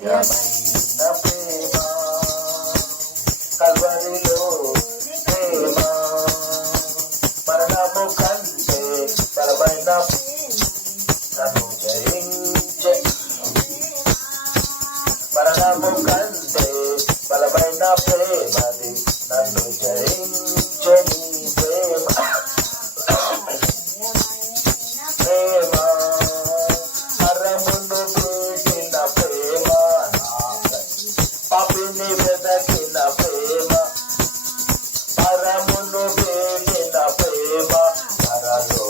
యమైన ప్రేమ కల్వరిలో ప్రేమ మరణము కంటే బలమైన నన్ను జయించే మరణము కంటే బలమైన ప్రేమది నన్ను జయించే నీ ప్రేమ ప్రేమ మరమును ప్రీతిన ప్రేమ పాపిని వెదకిన ప్రేమ మరమును ప్రీతిన ప్రేమ మరలో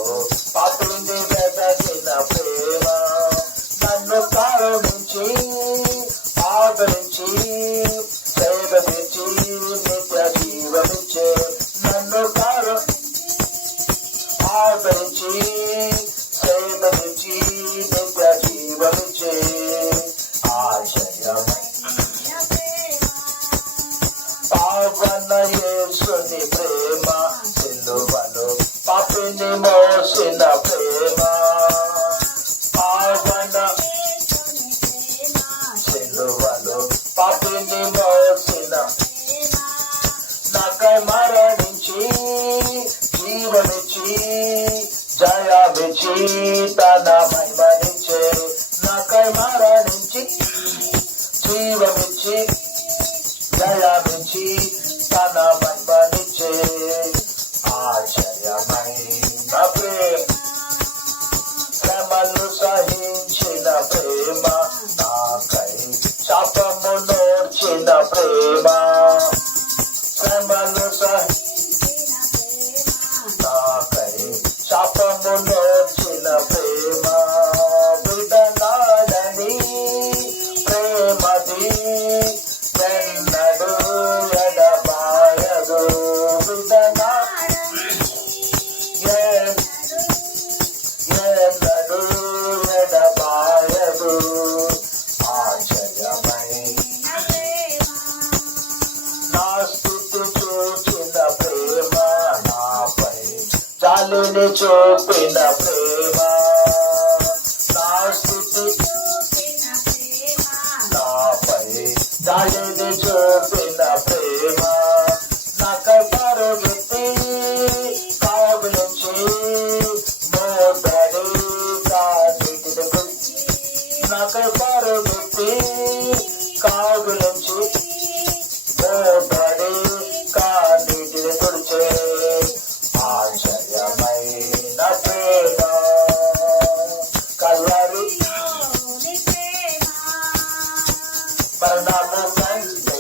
పాపిని వెదకిన ప్రేమ నన్ను కరుణించి ఆదరించి సేవించి నిత్య జీవనిచ్చే నన్ను ఆదరించి సేవించి నిత్య జీవనిచ్చే పావన యేసుని ప్రేమ సిలువలో పాపిని మోసిన ప్రేమ పావన సిలువలో పాపిని మోసిన నాకై మరణించి జీవనిచ్చి జయమిచ్చి తన మహిమనిచ్చే నాకై మరణించి జీవమిచ్చి జయమిచ్చి తన మహిమనిచ్చే ఆశ్చర్యమైన ప్రేమను సహించిన ప్రేమ నాకై శాపము నోర్చిన ప్రేమ ప్రేమను నాకై శాపము నోర్చిన ప్రేమ విడనాడని ప్రేమది ఎన్నడు ఎడబాయదు ఎన్నడు ఎడబాయదు ఆశ్చర్యమైన నా స్థితి చూచిన ప్రేమ నాపై జాలిని చూపిన ప్రేమ నా స్థితి నాపై జాలిని చూపిన ప్రేమ నాకై పరుగెత్తి కావులించి మోదడి కానిటిని నాకై పరుగెత్తి కావులించి మోదడి కానిటిని తుడిచే ఆశ్చర్యమైన ప్రేమ కల్వరి మరణము కంటే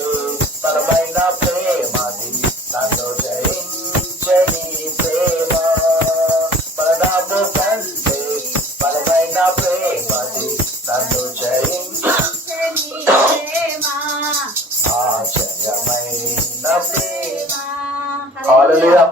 బలమైన ప్రేమది నన్ను జయించని ప్రేమ మరణము కంటే బలమైన ప్రేమది నన్ను జయించని ఆశ్చర్యమైన ప్రేమ. హల్లెలూయా.